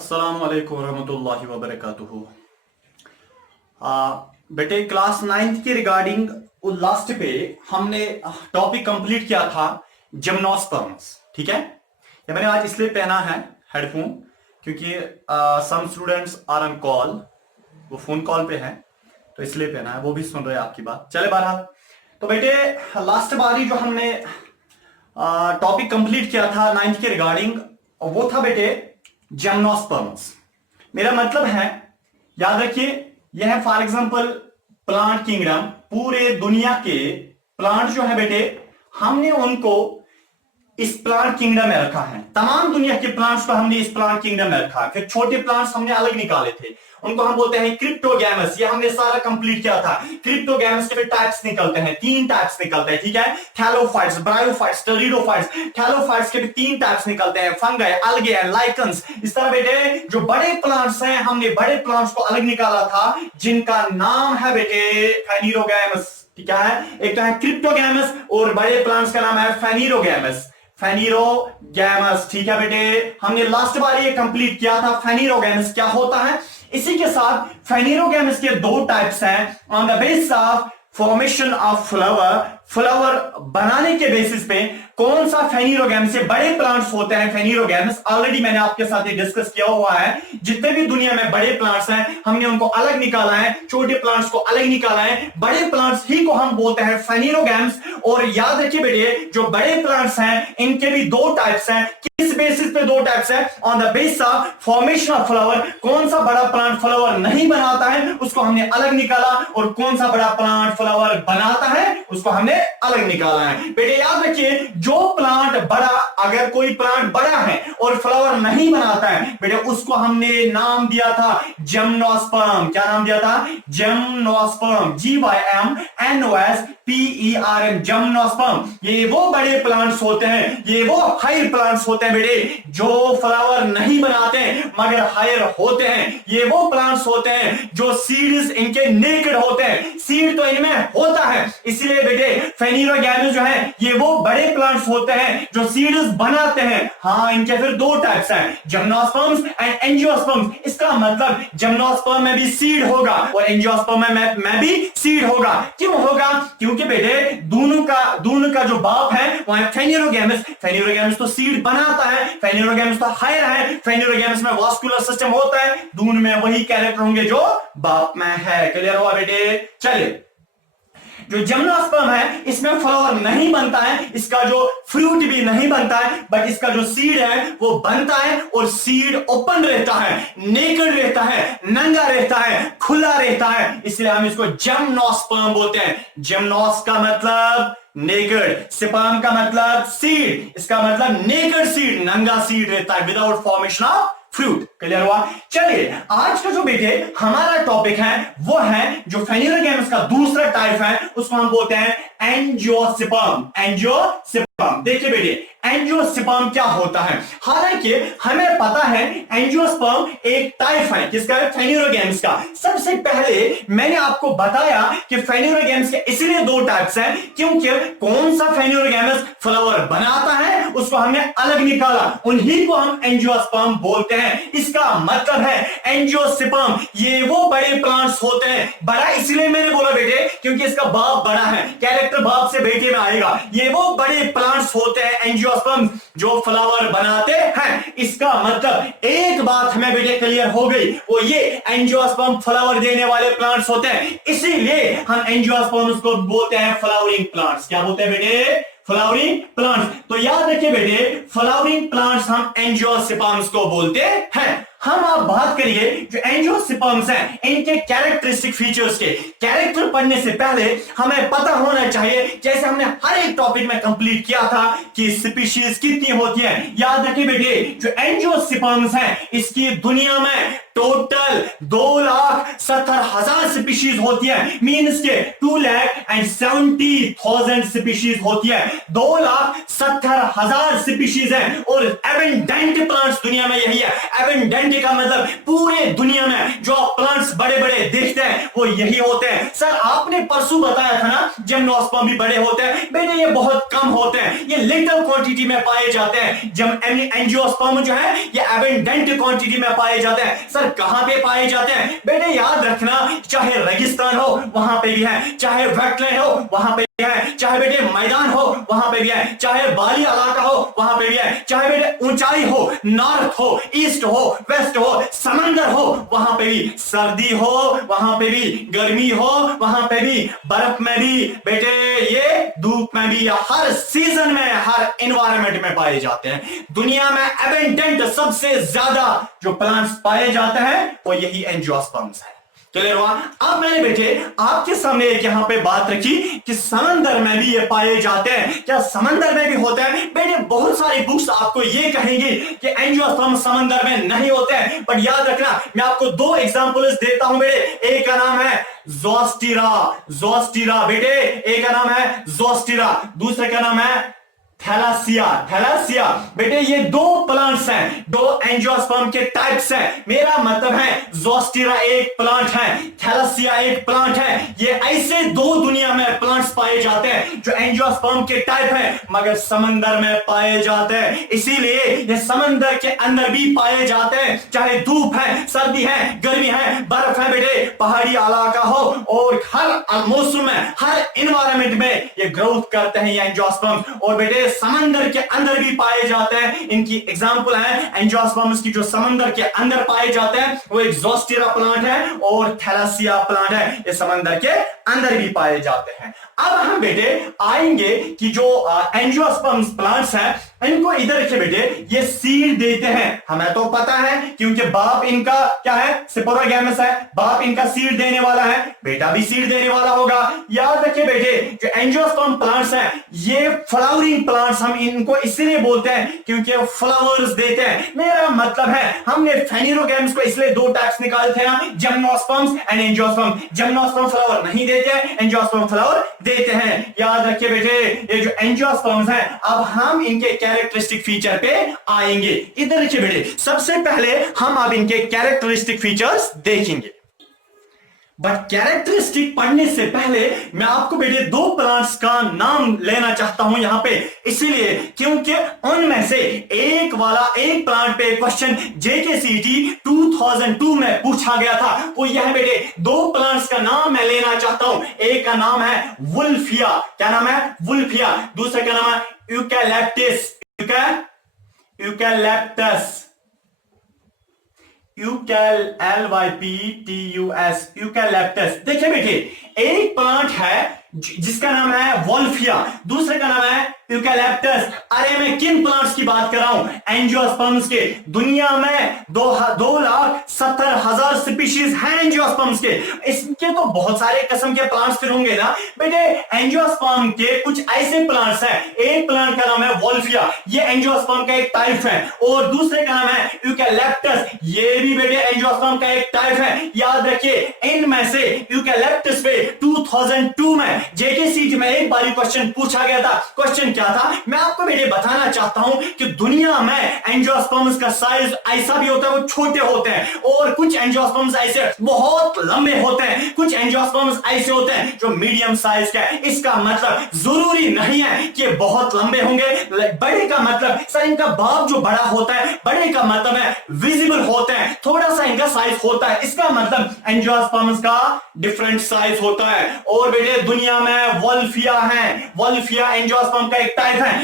अस्सलाम वालेकुम रहमतुल्लाहि व बरकातुहू। बेटे क्लास 9th के रिगार्डिंग लास्ट पे हमने टॉपिक कंप्लीट किया था जिम्नोस्पर्म्स। ठीक है, ये मैंने आज इसलिए पहना है हेडफोन क्योंकि some students are on call, वो फोन कॉल पे है तो इसलिए पहना है, वो भी सुन रहे हैं आपकी बात। चले बहरहाल, तो बेटे लास्ट बारी जो हमने टॉपिक कंप्लीट किया था 9th के रिगार्डिंग वो था बेटे जिम्नोस्पर्म्स। मेरा मतलब है, याद रखिए, यह है फॉर एग्जांपल प्लांट किंगडम। पूरे दुनिया के प्लांट जो है बेटे, हमने उनको इस प्लांट किंगडम में रखा है। तमाम दुनिया के प्लांट्स को हमने इस प्लांट किंगडम में रखा है। फिर छोटे प्लांट्स हमने अलग निकाले थे, उनको हम बोलते हैं क्रिप्टोगैमस। ये हमने सारा कंप्लीट किया था। क्रिप्टोगैमस के टाइप्स निकलते हैं, 3 टाइप्स निकलते हैं। ठीक है, थैलोफाइट्स, ब्रायोफाइट्स, टेरिडोफाइट्स। थैलोफाइट्स के भी 3 टाइप्स निकलते हैं, फंगाई, अलगे एंड लाइकन्स। इस तरह बेटे जो बड़े प्लांट्स हैं, हमने बड़े प्लांट्स को अलग निकाला था जिनका नाम है बेटे फेनिरोगैमस। ठीक है, एक तो है क्रिप्टोगैमस और बड़े प्लांट्स का नाम है फेनिरोगैमस। फेनिरोगैमस, ठीक है बेटे, हमने लास्ट बार ये कंप्लीट किया था। फेनिरोगैमस क्या होता है? इसी के साथ फेनिरोगैमस के 2 टाइप्स हैं। On the basis of formation of flower, flower बनाने के बेसिस पे कौन सा फेनिरोगैमस से बड़े प्लांट्स होते हैं फेनिरोगैमस। ऑलरेडी मैंने आपके साथ ये डिस्कस किया हुआ है। जितने भी दुनिया में बड़े प्लांट्स हैं हमने उनको अलग निकाला है, छोटे प्लांट्स को अलग निकाला है। बड़े प्लांट्स ही को हम बोलते हैं फेनिरोगैमस। और याद रखिए बेटे, जो बड़े प्लांट्स हैं इनके भी 2 टाइप्स हैं। किस बेसिस पे 2 टाइप्स है? On the basis of formation of flower. कौन सा बड़ा प्लांट फ्लावर नहीं बनाता है उसको हमने अलग निकाला, और कौन सा बड़ा प्लांट फ्लावर बनाता है उसको हमने अलग निकाला है। बेटे याद रखिए, जो प्लांट बड़ा, अगर कोई प्लांट बड़ा है और फ्लावर नहीं बनाता है बेटे, उसको हमने नाम दिया था जिम्नोस्पर्म। क्या नाम दिया था? जिम्नोस्पर्म। GYMNOSPERM, gymnosperm. ये वो बड़े प्लांट्स होते हैं, ये वो हायर प्लांट्स होते हैं बेटे जो फ्लावर नहीं बनाते हैं मगर हायर होते हैं। ये वो प्लांट्स होते हैं जो सीड्स इनके नेकेड होते हैं, सीड तो इनमें होता है। इसलिए बेटे फेनिरोगैमस जो है ये वो बड़े प्लांट्स होते हैं जो सीड्स बनाते हैं। हाँ, इनके फिर 2 टाइप्स हैं, जिम्नोस्पर्म्स एंड एंजियोस्पर्म्स। इसका मतलब जिम्नोस्पर्म में भी सीड होगा और एंजियोस्पर्म में भी सीड होगा। क्यों होगा? क्योंकि बेटे दोनों का जो बाप है वो है फेनिरोगैमस। फेनिरोगैमस तो सीड बनाता है, फेनिरोगैमस तो हायर है, फेनिरोगैमस में वास्कुलर सिस्टम होता है। दोनों में वही कैरेक्टर होंगे जो बाप में है। क्लियर हुआ बेटे? चलिए, जो जिम्नोस्पर्म है इसमें फ्लावर नहीं बनता है, इसका जो फ्रूट भी नहीं बनता है, बट इसका जो सीड है वो बनता है। और सीड ओपन रहता है, नेकेड रहता है, नंगा रहता है, खुला रहता है। इसलिए हम इसको जिम्नोस्पर्म बोलते हैं। जिम्नोस का मतलब नेकेड, स्पर्म का मतलब सीड। इसका मतलब नेकेड सीड, नंगा सीड रहता है without formation of fruit. Clear हुआ? चलिए, आज का जो बेटे हमारा टॉपिक है वो है जो फेनिरोगैमस का दूसरा टाइप है, उसको हम बोलते हैं एंजियोस्पर्म। एंजियोस्पर्म, देखिए बेटे एंजियोस्पर्म क्या होता है। हालांकि हमें पता है एंजियोस्पर्म एक टाइप है, किसका है? फेनिरोगैमस का। सबसे पहले मैंने आपको बताया कि फेनिरोगैमस के इसलिए 2 टाइप्स हैं क्योंकि कौन सा फेनिरोगैमस फ्लावर बनाता है उसको हमने अलग निकाला, उन्हीं को हम एंजियोस्पर्म बोलते हैं। इसका मतलब है एंजियोस्पर्म ये वो बड़े प्लांट्स होते हैं। बड़ा इसलिए मैंने बोला बेटे क्योंकि इसका बाप बड़ा है, कैरेक्टर बाप से बेटे में आएगा। ये वो बड़े प्लांट्स होते हैं एंजियोस्पर्म जो फ्लावर बनाते हैं। इसका मतलब एक बात हमें बेटे क्लियर हो गई, वो ये एंजियोस्पर्म फ्लावर देने वाले प्लांट्स होते हैं। इसीलिए हम एंजियोस्पर्म्स को बोलते हैं फ्लावरिंग प्लांट्स। क्या बोलते हैं बेटे? Flowering plants. तो याद रखिए बेटे, फ्लावरिंग प्लांट्स हम एंजियोस्पर्म्स को बोलते हैं। हम आप बात करिए जो एंजियोस्पर्म्स हैं इनके कैरेक्टरिस्टिक फीचर्स के। कैरेक्टर पढ़ने से पहले हमें पता होना चाहिए, जैसे हमने हर एक टॉपिक में कंप्लीट किया था, कि स्पीशीज कितनी होती है। याद रखिए बेटे, जो एंजियोस्पर्म्स हैं इसकी दुनिया में टोटल 2,70,000 स्पीशीज होती है। मीन्स के 2,70,000 स्पीशीज होती है। 2,70,000 स्पीशीज है। और एबेंडेंट प्लांट्स दुनिया में यही है। एबेंडेंट घंटे का मतलब पूरे दुनिया में जो आप प्लांट्स बड़े बड़े देखते हैं वो यही होते हैं। सर आपने परसों बताया था ना जिम्नोस्पर्म भी बड़े होते हैं, बेटे ये बहुत कम होते हैं, ये लिटिल क्वांटिटी में पाए जाते हैं। जब एंजियोस्पर्म जो है ये एबंडेंट क्वांटिटी में पाए जाते हैं। सर कहां पे पाए जाते हैं बेटे, याद रखना, चाहे रेगिस्तान हो वहां पे भी है, चाहे वेटलैंड हो वहां पे है, चाहे बेटे मैदान हो वहां पे भी है, चाहे बाली इलाका हो वहां पे भी है, चाहे बेटे ऊंचाई हो, नॉर्थ हो, ईस्ट हो, वेस्ट हो, समंदर हो वहां पे भी, सर्दी हो वहां पे भी, गर्मी हो वहां पे भी, बर्फ में भी बेटे, ये धूप में भी, हर सीजन में, हर एनवायरमेंट में पाए जाते हैं। दुनिया में एबंडेंट सबसे ज्यादा जो प्लांट्स पाए जाते हैं वो यही एंजियोस्पर्म्स है। क्लियर हुआ? अब मैंने बेटे आपके सामने एक यहां पे बात रखी कि समंदर में भी ये पाए जाते हैं। क्या समंदर में भी होते हैं? बेटे बहुत सारी बुक्स आपको ये कहेंगी कि एंजियोस्पर्म समंदर में नहीं होते हैं, बट याद रखना मैं आपको दो एग्जांपल्स देता हूं बेटे। एक का नाम है ज़ोस्टीरा बेटे, एक का नाम है ज़ोस्टीरा, दूसरे का नाम है थैलासिया बेटे, ये दो प्लांट्स हैं, दो एंजियोस्पर्म के टाइप्स हैं। मेरा मतलब है ज़ोस्टीरा एक प्लांट है, थैलासिया एक प्लांट है। ये ऐसे दो दुनिया में प्लांट्स पाए जाते हैं जो एंजियोस्पर्म के टाइप हैं मगर समंदर में पाए जाते हैं। इसीलिए ये समंदर के अंदर भी पाए जाते हैं, चाहे धूप है, सर्दी है, गर्मी है, बर्फ है बेटे, पहाड़ी इलाका हो, और हर मौसम में, हर एनवायरमेंट में ये ग्रोथ करते हैं ये एंजियोस्पर्म। और बेटे समंदर के अंदर भी पाए जाते हैं। इनकी एग्जांपल है एंजियोस्पर्म्स की जो समंदर के अंदर पाए जाते हैं, वो एक ज़ोस्टीरा प्लांट है और थैलासिया प्लांट है, ये समंदर के अंदर भी पाए जाते हैं। अब हम बेटे आएंगे कि जो एंजियोस्पर्म्स प्लांट्स हैं इनको इधर के बेटे ये सीड देते हैं। हमें तो पता है क्योंकि बाप इनका क्या है, स्पोरोगैमस है, बाप इनका सीड देने वाला है, बेटा भी सीड देने वाला होगा। याद रखिए बेटे जो एंजियोस्पर्म प्लांट्स हैं ये फ्लावरिंग प्लांट्स हम इनको इसलिए बोलते हैं क्योंकि फ्लावर्स देते हैं। मेरा मतलब है हमने फेनिरोगैम्स को इसलिए दो टाइप्स निकाले थे ना, gymnosperms and angiosperm. Gymnosperm flower नहीं देते हैं, एंजियोस्पर्म फ्लावर देते हैं। याद रखिए बेटे ये जो एंजियोस्पर्म्स हैं अब हम इनके कैरेक्टरिस्टिक फीचर पे आएंगे। इधर देखिए बेटे सबसे पहले हम अब इनके कैरेक्टरिस्टिक फीचर्स देखेंगे, बट कैरेक्टरिस्टिक पढ़ने से पहले मैं आपको बेटे दो प्लांट्स का नाम लेना चाहता हूं यहां पे, इसीलिए क्योंकि उनमें से एक प्लांट पे क्वेश्चन जेकेसीटी 2002 में पूछा गया था। वो यह बेटे दो प्लांट्स का नाम मैं लेना चाहता हूं। एक का नाम है वुल्फिया, क्या नाम है? वुल्फिया। दूसरे का नाम है यूकैलिप्टस, यूकैलिप्टस। देखिए बेटे एक प्लांट है जिसका नाम है वोल्फिया, दूसरे का नाम है यूकैलिप्टस। अरे मैं किन प्लांट्स की बात कर रहा हूं? एंजियोस्पर्म्स के। दुनिया में 2,70,000 स्पीशीज हैं एंजियोस्पर्म्स के। इसके तो बहुत सारे किस्म के प्लांट्स फिर होंगे ना बेटे। एंजियोस्पर्म के कुछ ऐसे प्लांट्स हैं, एक प्लांट का नाम है वोल्फिया, ये एंजियोस्पर्म का एक टाइप है, और दूसरे का नाम है यूकैलिप्टस, ये भी बेटे एंजियोस्पर्म का एक टाइप है। याद रखिए इनमें से यूकैलिप्टस पे 2002 में जेकेसीटी में एक बारी क्वेश्चन पूछा गया था। क्वेश्चन क्या था मैं आपको बेटे बताना चाहता हूं कि दुनिया में एंजियोस्पर्म्स का साइज ऐसा भी होता है वो छोटे होते हैं, और कुछ एंजियोस्पर्म्स ऐसे बहुत लंबे होते हैं, कुछ एंजियोस्पर्म्स ऐसे होते हैं जो मीडियम साइज का है। इसका मतलब जरूरी नहीं है कि बहुत लंबे होंगे। बड़े का मतलब सर इनका बाप जो बड़ा होता है, बड़े का मतलब है विजिबल होते हैं, थोड़ा सा इनका साइज होता है, इसका मतलब एंजियोस्पर्म्स का डिफरेंट साइज होता है। और बेटे दुनिया में वोल्फिया है, वोल्फिया एंजियोस्पर्म का एक टाइप है।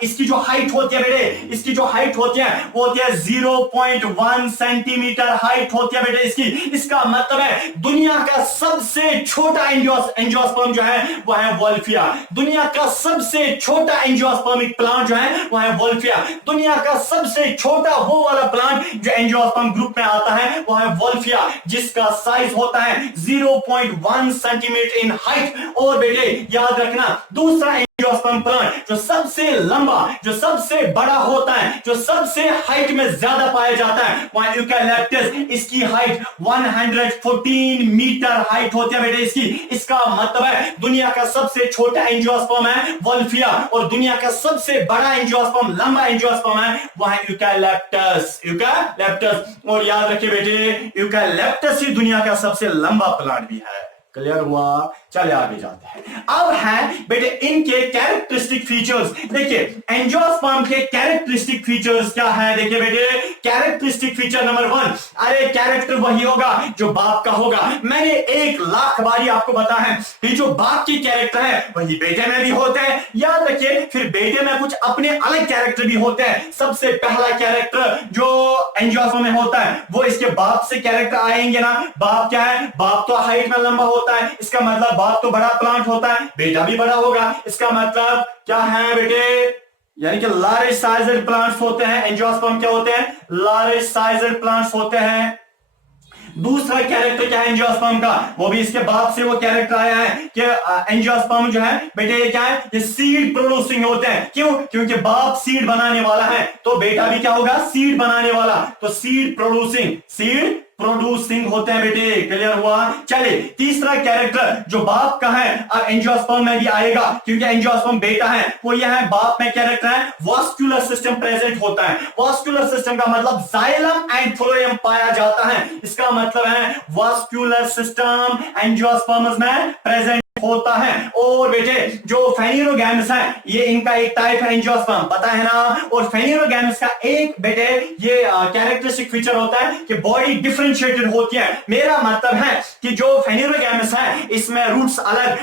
इसकी जो हाइट होती है बेटे, इसकी जो हाइट होती है वो होती है 0.1 सेंटीमीटर हाइट होती है बेटे इसकी। इसका मतलब है दुनिया का सबसे छोटा एंजियोस्पर्म जो है वो है वोल्फिया। दुनिया का सबसे छोटा एंजियोस्पर्मिक प्लांट जो है वो है वोल्फिया। दुनिया का सबसे छोटा वो वाला प्लांट जो एंजियोस्पर्म ग्रुप में आता है वो है वोल्फिया, जिसका साइज होता है 0.1 सेंटीमीटर इन हाइट। और बेटे याद रखना दूसरा एंजियोस्पर्म प्लांट जो सबसे लंबा, जो सबसे बड़ा होता है, जो सबसे हाइट में ज्यादा पाया जाता है, वहां यूकैलिप्टस, इसकी हाइट 114 मीटर हाइट होती है बेटे इसकी। इसका मतलब है दुनिया का सबसे छोटा एंजियोस्पर्म है वोल्फिया, और दुनिया का सबसे बड़ा एंजियोस्पर्म, लंबा एंजियोस्पर्म है वह है यूकैलिप्टस, यूकैलिप्टस। और याद रखिए बेटे, यूकैलिप्टस ही दुनिया का सबसे लंबा प्लांट भी है। क्लियर हुआ? चलिए आगे जाते हैं। अब है बेटे इनके कैरेक्टरिस्टिक फीचर्स। देखिए एंजियोस्पर्म के कैरेक्टरिस्टिक फीचर्स क्या है? देखिए बेटे कैरेक्टरिस्टिक फीचर नंबर 1, अरे कैरेक्टर वही होगा जो बाप का होगा। मैंने 1,00,000 बारी आपको बताया है कि जो बाप की कैरेक्टर है वही बेटे में भी होते हैं। याद रखिए, फिर बेटे में कुछ अपने अलग कैरेक्टर भी होते हैं। सबसे पहला कैरेक्टर जो एंजियोस्पर्म में होता है वो इसके बाप से कैरेक्टर आएंगे ना। बाप क्या है? बाप तो हाइट में लंबा होता है, इसका मतलब बाप तो बड़ा प्लांट होता है, बेटा भी बड़ा होगा। इसका मतलब क्या है बेटे? यानी कि लार्ज साइज्ड प्लांट्स होते हैं। एंजियोस्पर्म क्या होते हैं? लार्ज साइज्ड प्लांट्स होते हैं। दूसरा कैरेक्टर क्या है एंजियोस्पर्म का? वो भी इसके बाप से वो कैरेक्टर आया है कि एंजियोस्पर्म जो है बेटे ये क्या है? ये सीड प्रोड्यूसिंग होते हैं। क्यों? क्योंकि बाप सीड बनाने वाला है तो बेटा भी क्या होगा? सीड बनाने वाला। तो सीड प्रोड्यूसिंग होते हैं बेटे। क्लियर हुआ? चलिए तीसरा कैरेक्टर जो बाप का है अब एंजियोस्पर्म में भी आएगा, क्योंकि एंजियोस्पर्म बेटा है। वो यह है बाप में कैरेक्टर है वास्कुलर सिस्टम प्रेजेंट होता है। वास्कुलर सिस्टम का मतलब जाइलम एंड फ्लोएम पाया जाता है। इसका मतलब है वास्कुलर सिस्टम एंजियोस्पर्म्स में प्रेजेंट होता है। और बेटे जो फेनिरोगैमस है ये इनका एक टाइप है एंजियोस्पर्म, पता है ना। और फेनिरोगैमस का एक बेटे ये कैरेक्टरिस्टिक फीचर होता है कि बॉडी डिफरेंशिएटेड होती है। मेरा मतलब है कि जो फेनिरोगैमस है इसमें रूट्स अलग,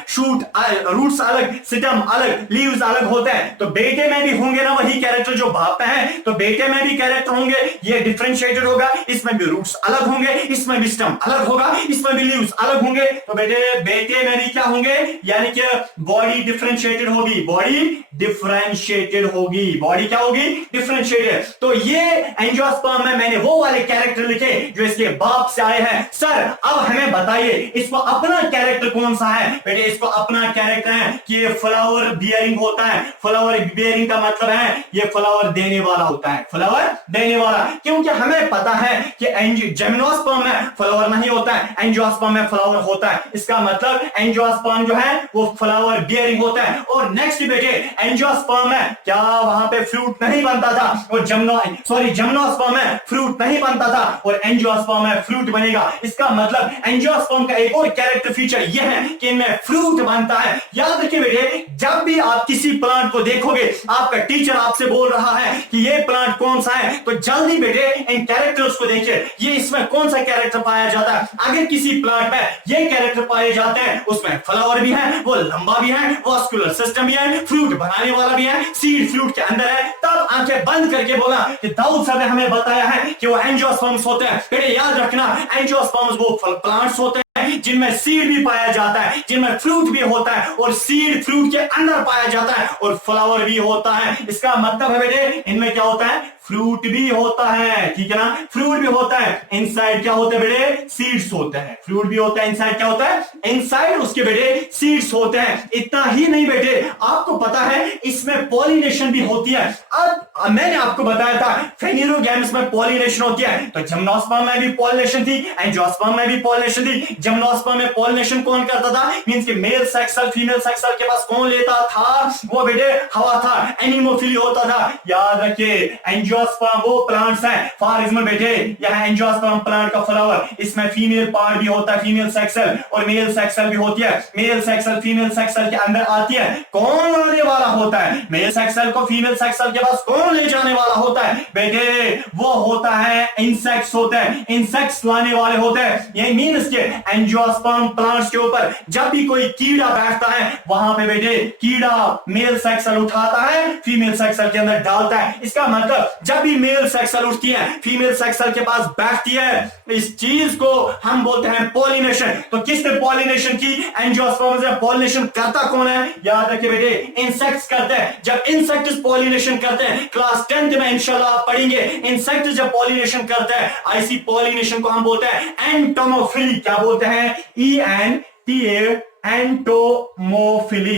रूट्स अलग, स्टेम अलग, लीव्स अलग होते हैं। तो बेटे में भी होंगे ना वही कैरेक्टर जो बाप में है, तो बेटे में भी कैरेक्टर होंगे, ये डिफरेंशिएटेड होगा। इसमें भी रूट्स अलग होंगे, इसमें भी स्टेम अलग होगा, इसमें भी लीव्स अलग होंगे। तो बेटे में भी क्या होंगे? यानी कि बॉडी डिफरेंशिएटेड होगी, बॉडी डिफरेंशिएटेड होगी, बॉडी क्या होगी? डिफरेंशिएटेड। तो ये एंजियोस्पर्म में मैंने वो वाले कैरेक्टर लिखे जो इसके बाप से आए हैं। सर अब हमें बताइए इसको अपना कैरेक्टर कौन सा है? बेटे इसको अपना कैरेक्टर है कि ये फ्लावर बियरिंग होता है। फ्लावर बियरिंग का मतलब है ये फ्लावर देने वाला होता है, फ्लावर देने वाला। क्योंकि हमें पता है कि जिम्नोस्पर्म में फ्लावर नहीं होता है, एंजियोस्पर्म में फ्लावर होता है। इसका मतलब एंजियोस्पर्म जो है वो फ्लावर बियरिंग होता है। और नेक्स्ट बेटे एंजियोस्पर्म में क्या वहां पे फ्रूट नहीं बनता था, और जिम्नोस्पर्म में फ्रूट नहीं बनता था और एंजियोस्पर्म में फ्रूट बनेगा। इसका मतलब एंजियोस्पर्म का एक और कैरेक्टर फीचर यह है कि इनमें फ्रूट बनता है। याद रखिए बेटे, जब भी आप किसी प्लांट को देखोगे, आपका टीचर आपसे बोल रहा है कि ये प्लांट कौन सा है, तो जल्दी बेटे इन कैरेक्टर्स को देखिए, ये इसमें कौन सा कैरेक्टर पाया जाता है। अगर किसी प्लांट में ये कैरेक्टर पाए जाते हैं, उसमें फ्लावर भी है, वो लंबा भी है, वास्कुलर सिस्टम भी है, फ्रूट बनाने वाला भी है, सीड फ्रूट के अंदर है, तब आंखें बंद करके बोला कि दाऊद साहब ने हमें बताया है कि वो एंजियोस्पर्म्स होते हैं। बेटे याद रखना, एंजियोस्पर्म्स वो प्लांट्स होते हैं जिनमें सीड भी पाया जाता है, जिनमें फ्रूट भी होता है, और सीड फ्रूट के अंदर पाया जाता है, और फ्लावर भी होता है। इसका मतलब है बेटे इनमें क्या होता है? फ्रूट भी होता है, ठीक है ना। फ्रूट भी होता है, इनसाइड क्या होता है बेटे? सीड्स होते हैं। फ्रूट भी होता है, इनसाइड क्या होता है? इनसाइड उसके बेटे सीड्स होते हैं। इतना ही नहीं बेटे, आपको पता है इसमें पॉलिनेशन भी होती है। अब मैंने आपको बताया था फेनिरोगैम्स में पॉलिनेशन होती है, तो जिम्नोस्पर्म में भी पॉलिनेशन थी, एंजियोस्पर्म में भी पॉलिनेशन थी। जिम्नोस्पर्म में पॉलिनेशन कौन करता था? मींस कि मेल सेक्सल फीमेल सेक्सल के पास कौन लेता था? वो बेटे हवा था, एनिमोफिली होता था। याद रखिए एंजियोस्पर्म वो प्लांट्स हैं, फॉर एग्जांपल बेटे यह एंजियोस्पर्म प्लांट का फ्लावर, इसमें फीमेल पार्ट भी होता है, फीमेल सेक्सल, और मेल सेक्सल भी होती है। मेल सेक्सल फीमेल सेक्सल के अंदर आती है, कौन लाने वाला होता है? मेल सेक्सल को फीमेल सेक्सल के पास कौन ले जाने वाला होता है? बेटे वो होता है इंसेक्ट्स होते हैं, इंसेक्ट्स लाने वाले होते हैं। ये मीन्स के एंजियोस्पर्म प्लांट्स के ऊपर जब भी कोई कीड़ा बैठता है, वहां पे बेटे कीड़ा मेल सेक्सल उठाता है, फीमेल सेक्सल के अंदर डालता है। इसका मतलब जब भी मेल सेक्सल उठती है, फीमेल सेक्सल के पास बैठती है, इस चीज को हम बोलते हैं पॉलिनेशन। तो किसने पॉलिनेशन की? एंजियोस्पर्म से। पॉलिनेशन करता कौन है? याद रखिए बेटे इंसेक्ट्स करते हैं। जब इंसेक्ट्स पॉलिनेशन करते हैं, क्लास 10th में इंशाल्लाह आप पढ़ेंगे, इंसेक्ट्स जब पॉलिनेशन करते हैं, ऐसी पॉलिनेशन को हम बोलते हैं एंटोमोफिली। क्या बोलते हैं? EN टी ए एंटोमोफिली,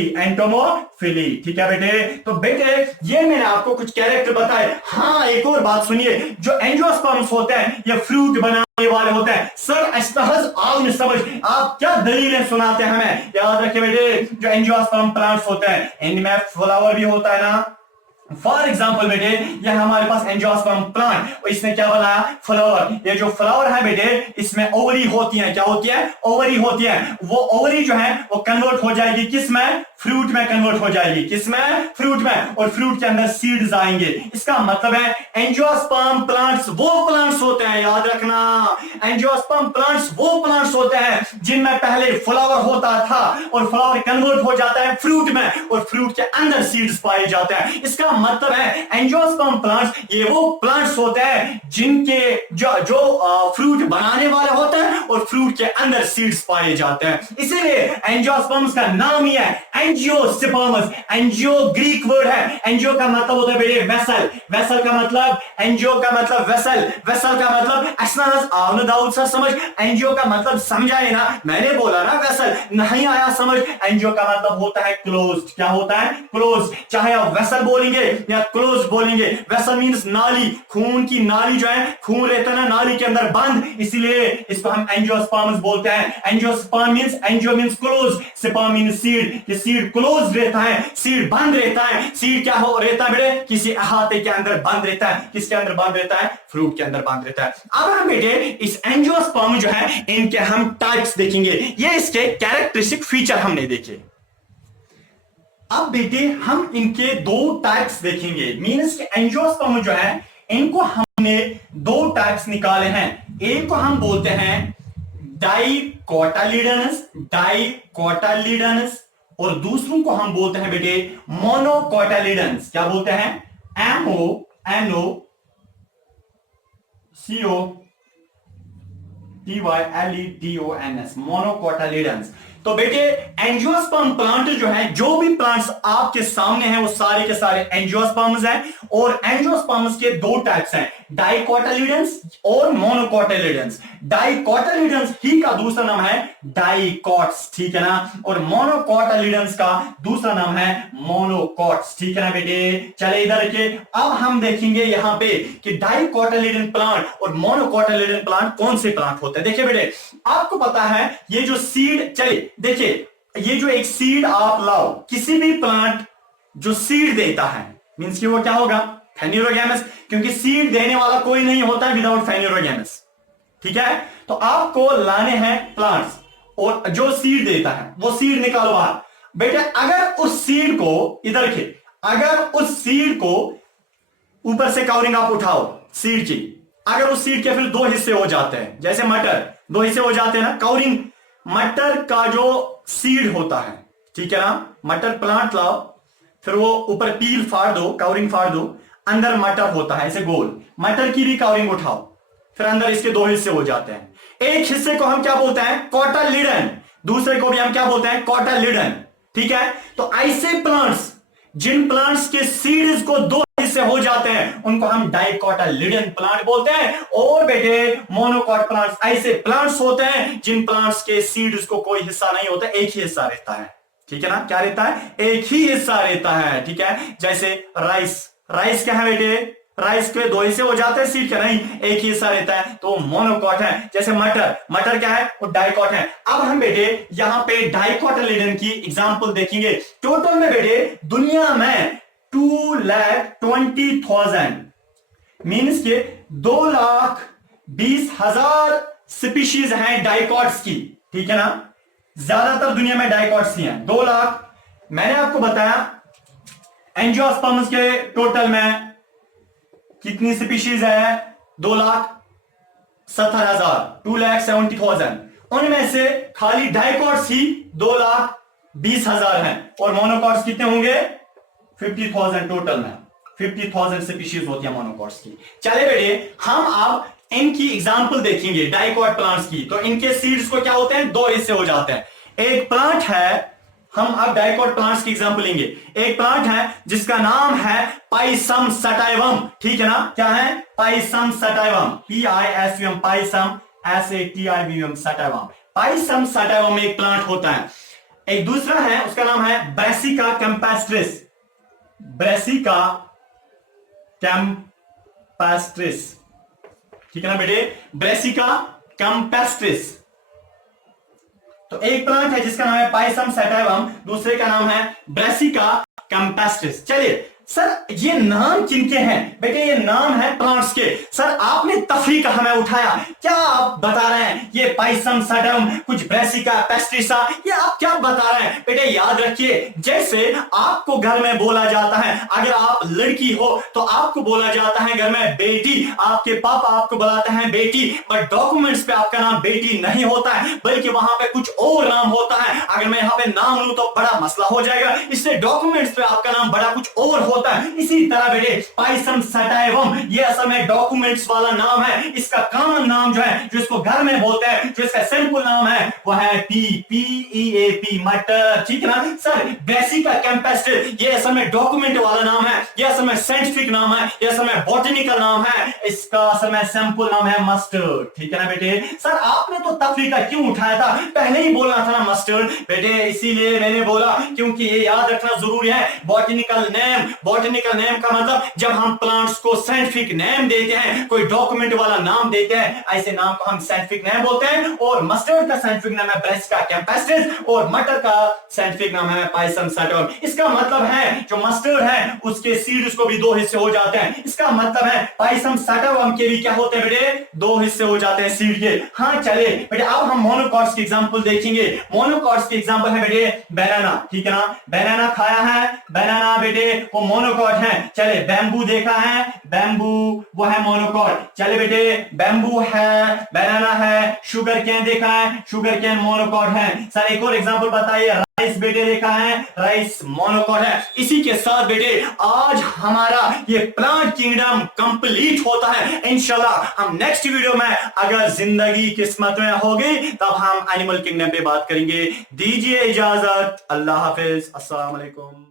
ठीक है बेटे। तो बेटे ये मैंने आपको कुछ कैरेक्टर बताए। हाँ, एक और बात सुनिए, जो एंजियोस्पर्म्स होते हैं ये फ्रूट बनाने वाले होते हैं। सर अस्तहज आल समझ, आप क्या दलीलें सुनाते हैं हमें। याद रखिए बेटे, जो एंजियोस्पर्म प्लांट्स होते हैं इनमें फ्लावर भी होता है ना। फॉर एग्जाम्पल बेटे, यह हमारे पास एंजियोस्पर्म प्लांट, इसने क्या बनाया, फ्लावर। ये जो फ्लावर है बेटे, इसमें ओवरी होती है। क्या होती है, ओवरी होती है। वो ओवरी जो है वो कन्वर्ट हो जाएगी किस में, फ्रूट में कन्वर्ट हो जाएगी। किस में, फ्रूट में। और फ्रूट के अंदर सीड्स आएंगे। इसका मतलब है एंजियोस्पर्म प्लांट्स वो प्लांट्स होते हैं, याद रखना, एंजियोस्पर्म प्लांट्स वो प्लांट्स होते हैं जिनमें पहले फ्लावर होता था और फ्लावर कन्वर्ट हो जाता है फ्रूट में और फ्रूट के अंदर सीड्स पाए जाते हैं। इसका मतलब है एंजियोस्पर्म प्लांट्स ये वो प्लांट्स होते हैं जिनके जो फ्रूट बनाने वाले होते हैं और फ्रूट के अंदर सीड्स पाए जाते हैं। इसीलिए एंजियोस्पर्म्स का नाम ही है एंजियोस्पर्म्स। एंजियो ग्रीक वर्ड है। एंजियो का मतलब होता है बेटे वेसल। वेसल का मतलब, एंजियो का मतलब वेसल। वेसल का मतलब आपने दाऊद सर समझ, एंजियो का मतलब समझाए ना, मैंने बोला ना वेसल, नहीं आया समझ। एंजियो का मतलब होता है क्लोज्ड। क्या होता है, क्लोज। चाहे आप वेसल बोलेंगे या क्लोज बोलेंगे। वेसल मींस नाली, खून की नाली जो है, खून रहता है ना नाली के अंदर बंद, इसीलिए इसको हम एंजियोस्पर्म्स बोलते हैं। Angiosperm means, angio means close, sperm means seed. ये सीड क्लोज रहता है, सीड बंद रहता है। सीड क्या हो रहता है बेटे, किसी अहाते के अंदर बंद रहता है। किसके अंदर बंद रहता है, फ्रूट के अंदर बंद रहता है। अब हम बेटे इस एंजियोस्पर्म जो है इनके हम टाइप्स देखेंगे, ये इसके कैरेक्टरिस्टिक फीचर हमने देखे। अब बेटे हम इनके दो टाइप्स देखेंगे। मींस के एंजियोस्पर्म जो है इनको हमने दो टाइप्स निकाले हैं। एक को हम बोलते हैं डाइकोटालिडनस, डाइकोटालिडनस, और दूसरों को हम बोलते हैं बेटे मोनोकोटालिडन्स। क्या बोलते हैं, MONOCOTYLEDONS, मोनोकोटालिडन्स। तो बेटे एंजियोस्पर्म प्लांट जो है, जो भी प्लांट्स आपके सामने हैं वो सारे के सारे एंजियोस्पर्म्स हैं। और एंजियोस्पर्म्स के दो टाइप्स हैं, डाइकोटालिडन्स और मोनोकोटालिडन्स। डाइकोटालिडन्स ही का दूसरा नाम है डाइकॉट्स, ठीक है ना। और मोनोकोटालिडन्स का दूसरा नाम है मोनोकॉट्स, ठीक है ना बेटे। चले इधर देखिए, अब हम देखेंगे यहां पे कि डाइकोटालिडन प्लांट और मोनोकोटालिडन प्लांट कौन से प्लांट होते हैं। देखिए बेटे, आपको पता है ये जो सीड, चलिए देखिए, ये जो एक सीड आप लाओ, किसी भी प्लांट जो सीड देता है मींस कि वो क्या होगा, फेन्यूरोगैमस, क्योंकि सीड देने वाला कोई नहीं होता है विदाउट फेन्यूरोगैमस, ठीक है। तो आपको लाने हैं प्लांट्स और जो सीड देता है वो सीड निकालो बाहर। बेटे अगर उस सीड को, इधर देखिए, अगर उस सीड को ऊपर से कवरिंग आप उठाओ सीड की, अगर उस सीड के फिर दो हिस्से हो जाते हैं, जैसे मटर दो हिस्से हो जाते हैं ना, कवरिंग मटर का जो सीड होता है, ठीक है ना, मटर प्लांट लाओ, फिर वो ऊपर पील फाड़ दो, कवरिंग फाड़ दो, अंदर मटर होता है ऐसे गोल, मटर की भी कवरिंग उठाओ, फिर अंदर इसके दो हिस्से हो जाते हैं। एक हिस्से को हम क्या बोलते हैं, कोटालिडन, दूसरे को भी हम क्या बोलते हैं, कोटालिडन, ठीक है। तो ऐसे प्लांट्स, जिन प्लांट्स के सीड्स को दो हिस्से हो जाते हैं उनको हम डाइकोटालिडन प्लांट बोलते हैं। और बेटे मोनोकॉट प्लांट्स ऐसे प्लांट्स होते हैं जिन प्लांट्स के सीड्स को कोई हिस्सा नहीं होता, एक ही हिस्सा रहता है, ठीक है ना। क्या रहता है, एक ही हिस्सा रहता है, ठीक है। जैसे राइस, राइस क्या है बेटे, राइस के दो हिस्से हो जाते हैं, सीड क्या नहीं, एक ही हिस्सा रहता है, तो मोनोकॉट है। जैसे मटर, मटर क्या है, वो डाइकॉट है। अब हम बेटे यहां पे डाइकोटालिडन की एग्जांपल देखेंगे। टोटल में बेटे दुनिया में 2,20,000 मीन्स के 2,20,000 स्पीशीज हैं डाइकॉट्स की, ठीक है ना। ज्यादातर दुनिया में डाइकॉट्स ही हैं, 2 लाख। मैंने आपको बताया एंजियोस्पर्म्स के टोटल में कितनी स्पीशीज है, 2,70,000, 2,70,000। उनमें से खाली डाइकॉट्स ही 2,20,000 हैं और मोनोकॉट्स कितने होंगे, 50,000 टोटल में, 50,000 स्पीशीज होती है मोनोकॉट्स की। चले बेटे हम अब इनकी एग्जांपल देखेंगे डाइकॉट प्लांट्स की। तो इनके सीड्स को क्या होते हैं, दो हिस्से हो जाते हैं। एक प्लांट है, हम अब डाइकॉट प्लांट्स की एग्जांपल लेंगे। एक प्लांट है जिसका नाम है पाइसम सटाइवम, ठीक है ना। क्या है, Pisum sativum, PISUM, Pisum SATIVUM, sativum. Pisum sativum में एक प्लांट होता है। एक दूसरा है, उसका नाम है ब्रेसिका कैम्पेस्ट्रिस। ब्रेसिका कैम्पेस्ट्रिस, ठीक है ना बेटे, ब्रेसिका कैम्पेस्ट्रिस। तो एक प्लांट है जिसका नाम है पाइसम सटाइवम, दूसरे का नाम है ब्रेसिका कैम्पेस्ट्रिस। चलिए सर, ये नाम किनके हैं बेटे? ये नाम है प्लांट्स के। सर आपने तफरी का हमें उठाया, क्या आप बता रहे हैं ये पाइसम सटाइवम, कुछ ब्रेसिका पेस्ट्रिसा, ये आप क्या बता रहे हैं बेटे? याद रखिए, जैसे आपको घर में बोला जाता है, अगर आप लड़की हो तो आपको बोला जाता है घर में बेटी, आपके पापा आपको बुलाते हैं बेटी, बट डॉक्यूमेंट्स पे आपका नाम बेटी नहीं होता है, बल्कि वहां पे कुछ और नाम होता है। अगर मैं यहाँ पे नाम लूं तो बड़ा मसला हो जाएगा, इसलिए डॉक्यूमेंट्स पे आपका नाम बड़ा कुछ और होता है। इसी तरह बेटे पाइसम सटाइवम ये असल में डॉक्यूमेंट्स वाला नाम है। इसका कॉमन नाम जो है, जो इसको घर में बोलते हैं, जो इसका सिंपल नाम है वो है PEAP, मटर, ठीक है ना सर। ब्रेसिका कैम्पेस्ट्रिस ये असल में डॉक्यूमेंट वाला नाम है, ये असल में साइंटिफिक नाम है, ये असल में बॉटनिकल नाम है, इसका असल में सिंपल नाम है मस्टर्ड, ठीक है ना बेटे। सर आपने तो तफरी का क्यों उठाया था? पहले ही बोलना था ना मस्टर्ड बेटे, इसीलिए मैंने बोला, क्योंकि ये याद रखना जरूरी है। बॉटनिकल नेम का मतलब जब हम प्लांट्स को साइंटिफिक नेम देते हैं, कोई डॉक्यूमेंट वाला नाम देते हैं, ऐसे नाम को हम साइंटिफिक नेम बोलते हैं। और मस्टर्ड का साइंटिफिक नाम है ब्रेसिका कैम्पेस्ट्रिस और मटर का साइंटिफिक नाम है पाइसम सटाइवम। इसका मतलब है जो मस्टर्ड है उसके सीड्स को भी दो हिस्से हो जाते हैं, इसका मतलब है पाइसम सटाइवम के भी क्या होते हैं बेटे? दो हिस्से हो जाते हैं सीड के। हाँ चले बेटे, अब हम मोनोकॉट्स की एग्जांपल देखेंगे। मोनोकॉट्स की एग्जांपल है बेटे बनाना, ठीक है ना, बनाना खाया है, बनाना बेटे वो मोनोकॉट है। चले बैम्बू देखा है, बैम्बू वो है मोनोकॉट। चले बेटे बैम्बू है, बनाना है, शुगर कैन देखा है, शुगर कैन मोनोकॉट है। सर एक और एग्जांपल बताइए, राइस बेटे देखा है, राइस मोनोकॉट है। इसी के साथ बेटे आज हमारा ये प्लांट किंगडम कंप्लीट होता है। इंशाल्लाह हम नेक्स्ट वीडियो में, अगर जिंदगी किस्मत में होगी, तब हम एनिमल किंगडम पे बात करेंगे। दीजिए इजाजत, अल्लाह हाफिज, अस्सलाम वालेकुम।